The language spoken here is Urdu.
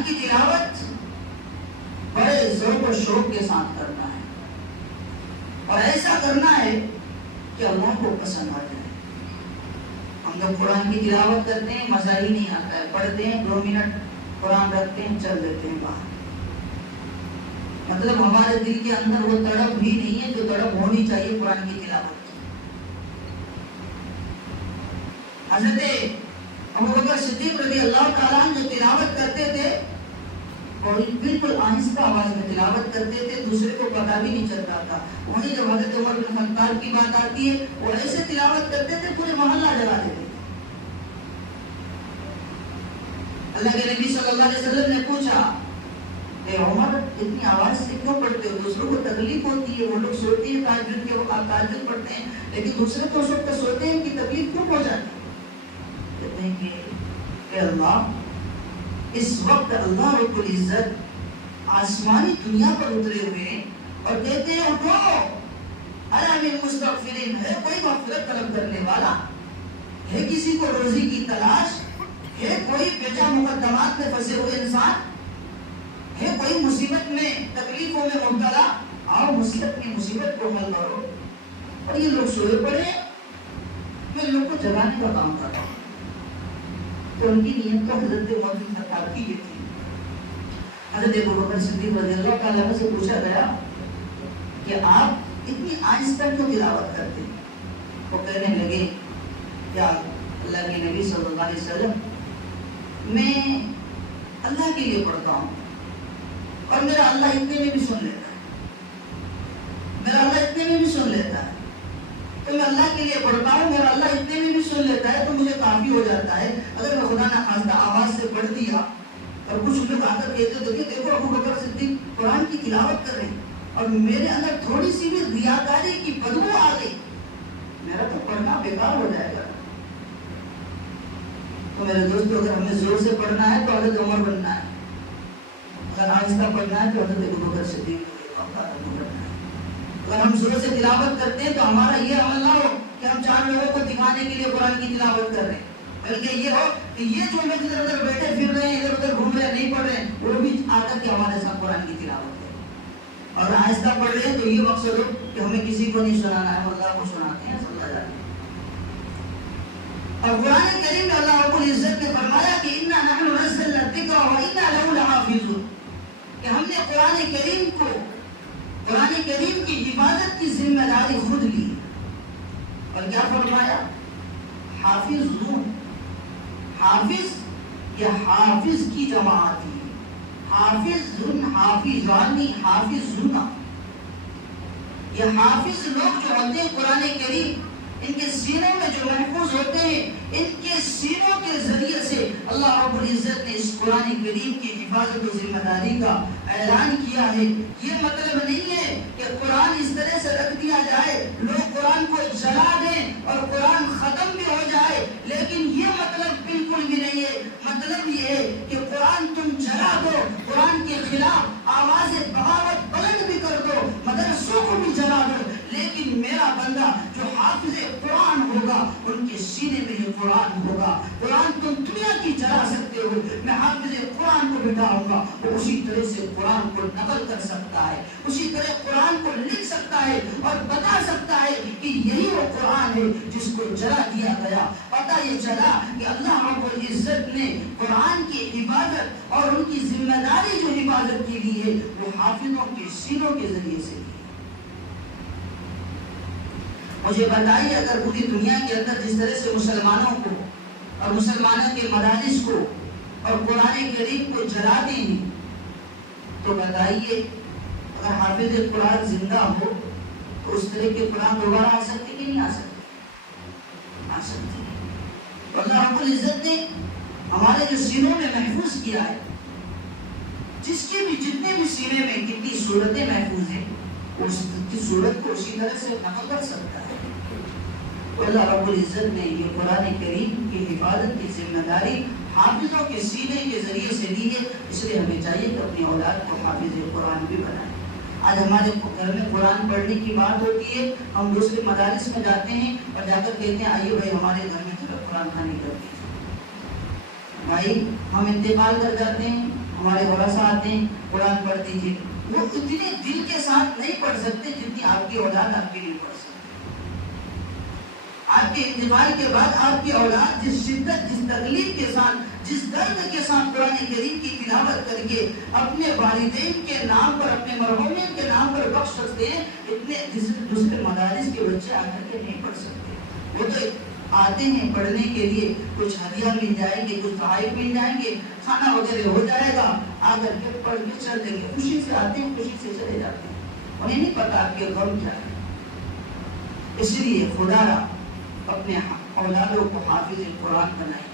قرآن کی تلاوت بڑے ذوق و شوق کے ساتھ کرنا ہے، اور ایسا کرنا ہے کہ اللہ کو پسند آ جائے۔ ہم لوگ قرآن کی تلاوت کرتے ہیں، مزہ ہی نہیں آتا ہے، پڑھتے ہیں 2 منٹ قرآن رکھتے ہیں، چل دیتے ہیں باہر۔ مطلب ہمارے دل کے اندر وہ تڑپ بھی نہیں ہے جو تڑپ ہونی چاہیے قرآن کی تلاوت کی۔ حضرت ابوبکر صدیق رضی اللہ تعالیٰ عنہ جو تلاوت کرتے تھے اور بالکل آہستہ آواز میں تلاوت کرتے تھے، دوسرے کو پتہ بھی نہیں چلتا تھا۔ وہیں جب حضرت عمر بن خطاب کی بات آتی ہے، وہ ایسے تلاوت کرتے تھے پورے محلہ جلا دیتے تھے۔ اللہ کے نبی صلی اللہ علیہ وسلم نے پوچھا، اے عمر اتنی آواز سے کیوں پڑھتے ہو؟ دوسروں کو تکلیف ہوتی ہے، وہ لوگ سوتے ہیں تہجد کے وقت، تہجد پڑھتے ہیں، لیکن دوسرے کو اس وقت سوتے ہیں، ان کی تکلیف کیوں پہنچاتی ہے؟ کہتے ہیں کہ اے اللہ، اس وقت اللہ رب العزت آسمانی دنیا پر اترے ہوئے ہیں اور کہتے ہیں اٹھو، الا من مستغفرین، ہے کوئی مغفرت طلب کرنے والا، ہے کسی کو روزی کی تلاش، ہے کوئی بیجا مقدمات میں پھنسے ہوئے انسان، ہے کوئی مصیبت میں تکلیفوں میں مبتلا، آؤ اپنی مصیبت کو حل کرو۔ اور یہ لوگ سوئے پڑے، میں لوگ کو جگانے کا کام کر رہا ہوں۔ تو ان کی نیت تو حضرت عمر بن خطاب کی یہ تھی۔ حضرت ابوبکر صدیق رضی اللہ تعالیٰ عنہ سے پوچھا گیا کہ آپ اتنی آہستہ کیوں تلاوت کرتے ہیں؟ وہ کہنے لگے، یا اللہ کے نبی صلی اللہ علیہ وسلم، میں اللہ کے لیے پڑھتا ہوں اور میرا اللہ اتنے میں بھی سن لیتا ہے، میرا اللہ اتنے میں بھی سن لیتا ہے، تو میں اللہ کے لیے پڑھتا ہوں، میرا اللہ اتنے میں بھی سن لیتا ہے، تو مجھے کافی ہو جاتا ہے۔ اگر میں خدا نخواستہ آواز سے پڑھ دیا اور کچھ لوگ آ کر کہتے تو کہ دیکھو ابوبکر صدیق قرآن کی تلاوت کر رہے ہیں اور میرے اندر تھوڑی سی بھی ریاکاری کی بدبو آ گئی، میرا تو پڑھنا بیکار ہو جائے گا۔ تو میرے دوستو، اگر ہمیں زور سے پڑھنا ہے تو حضرت عمر بننا ہے، اگر آہستہ پڑھنا ہے تو حضرت ابوبکر صدیق بننا ہے۔ اگر ہم زور سے تلاوت کرتے ہیں تو ہمارا یہ عمل نہ ہو کہ ہم 4 لوگوں کو دکھانے کے لیے قرآن کی تلاوت کر رہے ہیں، بلکہ یہ ہو کہ یہ جو لوگ ادھر ادھر بیٹھے پھر رہے ہیں، ادھر ادھر گھوم رہے ہیں، نہیں پڑھ رہے ہیں، وہ بھی آ کر کے ہمارے ساتھ قرآن کی تلاوت کریں۔ اور آہستہ پڑھ رہے ہیں تو یہ مقصد ہو کہ ہمیں کسی کو نہیں سنانا ہے، اللہ کو سناتے ہیں، سمجھا جاتا ہے۔ اور قرآن کریم میں اللہ رب العزت نے فرمایا کہ اِنَّا نَحْنُ نَزَّلْنَا الذِّكْرَ وَإِنَّا لَهُ لَحَافِظُونَ، کہ ہم نے قرآن کریم کی حفاظت کی ذمہ داری خود لی، اور کیا فرمایا؟ حافظون، حافظ یا حافظ کی جماعت ہے، حافظون، حافظانی، حافظون، یہ حافظ لوگ جو ہوتے ہیں قرآن کریم ان کے سینوں میں جو محفوظ ہوتے ہیں، ان کے سینوں کے ذریعے سے اللہ رب العزت نے اس قرآن کریم کی حفاظت و ذمہ داری کا اعلان کیا ہے۔ یہ مطلب نہیں ہے کہ قرآن اس طرح سے رکھ دیا جائے، لوگ قرآن کو جلا دیں اور قرآن ختم بھی ہو جائے، لیکن یہ مطلب بالکل بھی نہیں ہے۔ مطلب یہ ہے کہ قرآن تم جلا دو، قرآن کے خلاف آواز بغاوت بلند بھی کر دو، مدرسوں کو بھی جلا دو، لیکن میرا بندہ جو حافظ قرآن ہوگا ان کے سینے میں یہ قرآن ہوگا۔ قرآن تم دنیا کی جلا سکتے ہو، میں حافظ قرآن کو بٹھاؤں گا، وہ اسی طرح سے قرآن کو نقل کر سکتا ہے، اسی طرح قرآن کو لکھ سکتا ہے اور بتا سکتا ہے کہ یہی وہ قرآن ہے جس کو جلا دیا گیا۔ پتہ یہ چلا کہ اللہ رب العزت نے قرآن کی حفاظت اور ان کی ذمہ داری جو حفاظت کی لی ہے وہ حافظوں کے سینوں کے ذریعے سے۔ مجھے بتائیے، اگر پوری دنیا کے اندر جس طرح سے مسلمانوں کو اور مسلمانوں کے مدارس کو اور قرآن کریم کو جلا دیں گے، تو بتائیے اگر حافظ قرآن زندہ ہو تو اس طرح کے قرآن دوبارہ آ سکتے کہ نہیں آ سکتے؟ آ سکتے۔ تو اللہ رب العزت نے ہمارے جو سینوں میں محفوظ کیا ہے، جس کے بھی جتنے بھی سینے میں کتنی صورتیں محفوظ ہیں، اس کی صورت کو اسی طرح سے نقل کر سکتا ہے۔ تو اللہ رب العزت نے یہ قرآن کریم کی حفاظت کی ذمہ داری حافظوں کے سینے کے ذریعے سے دی ہے، اس لیے ہمیں چاہیے کہ اپنی اولاد کو حافظ قرآن بھی بنائیں۔ آج ہمارے گھر میں قرآن پڑھنے کی بات ہوتی ہے، ہم دوسرے مدارس میں جاتے ہیں اور جا کر کہتے ہیں آئیے بھائی ہمارے گھر میں قرآن خوانی کرتے ہیں۔ بھائی ہم انتقال کر جاتے ہیں، ہمارے تھوڑا سا آتے ہیں قرآن پڑھ دیجیے، وہ اتنے دل کے ساتھ نہیں پڑھ سکتے جتنی آپ کی اولاد آپ کے لیے پڑھ سکتے۔ آپ کے انتقال کے بعد آپ کی اولاد جس شدت، جس تکلیف کے ساتھ، جس درد کے ساتھ قرآن کریم کی تلاوت کر کے اپنے والدین کے نام پر، اپنے مرحومین کے نام پر بخش سکتے ہیں، اتنے دوسرے مدارس کے بچے آ کر کے نہیں پڑھ سکتے۔ وہ تو آتے ہیں پڑھنے کے لیے، کچھ ہدیہ مل جائیں گے، کچھ تحائف مل جائیں گے، کھانا وغیرہ ہو جائے گا، آ کر کے پڑھ کے چل دیں گے، خوشی سے آتے ہیں، خوشی سے چلے جاتے ہیں، انہیں نہیں پتا آپ کے غم کیا ہے۔ اس لیے خدا اپنے اولادوں کو حافظ قرآن بنائے۔